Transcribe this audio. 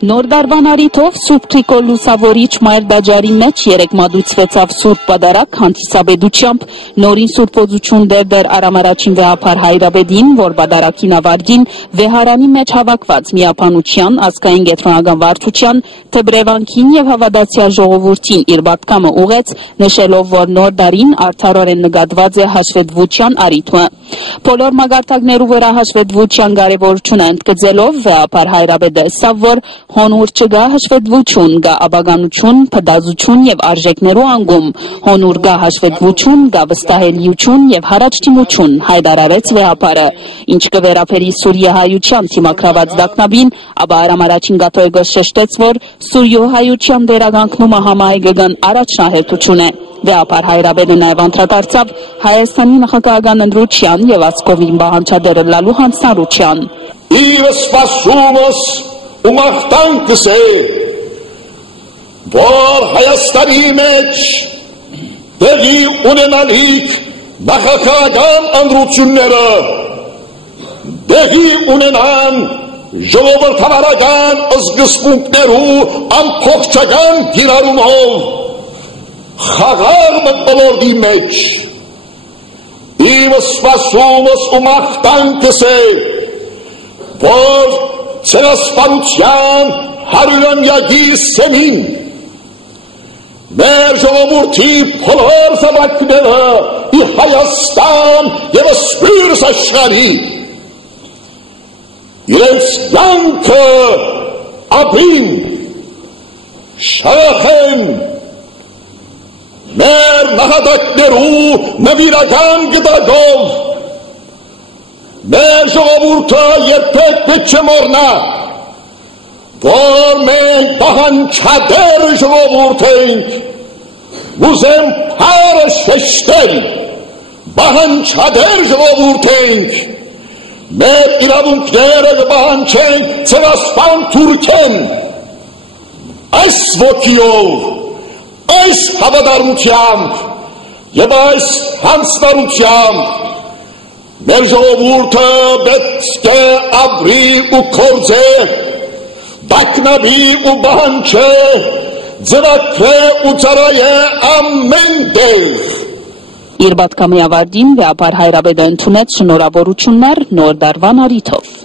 Նոր դարվան առիթով Սուրբ Տրիկոլ լուսավորիչ Մայր Դաջարի մեջ երեկ մատուցվեցավ Սուրբ Պատարագ հանդիսաբեդությամբ նորին Սուրբ Օծություն Դերդեր Արամարաչին վեհափար Հայրաբեդին, որ պատարագին ավարտին վեհարանի մեջ հավաքված միապանության, ազգային կենտրոնական վարչության, Թեբրևանքին եւ հավատացյալ ժողովրդին իր պատկամը ուղեց, նշելով, որ նոր դարին արդարորեն նկատված է հաշվետվության առիթը։ Բոլոր մագարտակներու վրա հաշվետվության կարևորությունը ընդգծելով վեհափար Հայրաբեդը ասավ, որ հոնուր չգա հաշվետվություն, գա աբականություն, փդազություն եւ արժեքներու անգում, հոնուր գա հաշվետվություն, գա վստահելիություն եւ հարաճտիմություն, հայտարարեց վեհապարը, ինչ կվերապերի սուրիահայության թիմակրաված դակնաբին, ապա Արամարաչին կաթողիկոս շեշտեց, որ սուրիահայության դերականգնումը համահայկական առաջնահերթություն է։ Վեհապար Հայրաբեդը նաև անդրադարձավ Հայաստանի նախագահական ընտրության եւ Ասկովին բանջարդերը լալու հանձնարարության։ Իվս սպասումս ու մաղթանքս է, որ Հայաստանի մեջ տեղի ունենալիք նախագահական ընտրությունները տեղի ունենան ժողովրդավարական սկզբունքներու ամփոփչական կիրառումով խաղաղ մթնոլորտի մեջ իվս սպասումս ու մաղթանքս է, որ ցեղասպանության հարյուրամյակի սեմին մեր ժողովրդի բոլոր զավակները ի Հայաստան եւ սփյուռս աշխարհի իրենց կյանքը ապրին, շահեն մեր նահատակներու նվիրական գտակով մեր ժողովուրդը երբեք պետք չէ մոռնա, որ մենք պահանջադեր ժողովուրդ ենք, ուզեմ հարը շեշտել, պահանջադեր ժողովուրդ ենք, մեր իրավունքները կպահանջենք ցեղասպան Թուրքեն, այս ոգիով, այս հավատարմությամբ եւ այս հանձնարարությամբ մեր ժողովուրդը պետք է ապրի ու կործե, դակնաբի ու բանջե, ձրակրե ու ծարայե ամեն տեղ։ Իր պատկամի ավարտին վեհապար Հայրաբեդը ընդունեց շնորհավորություններ նոր դարվան առիթով։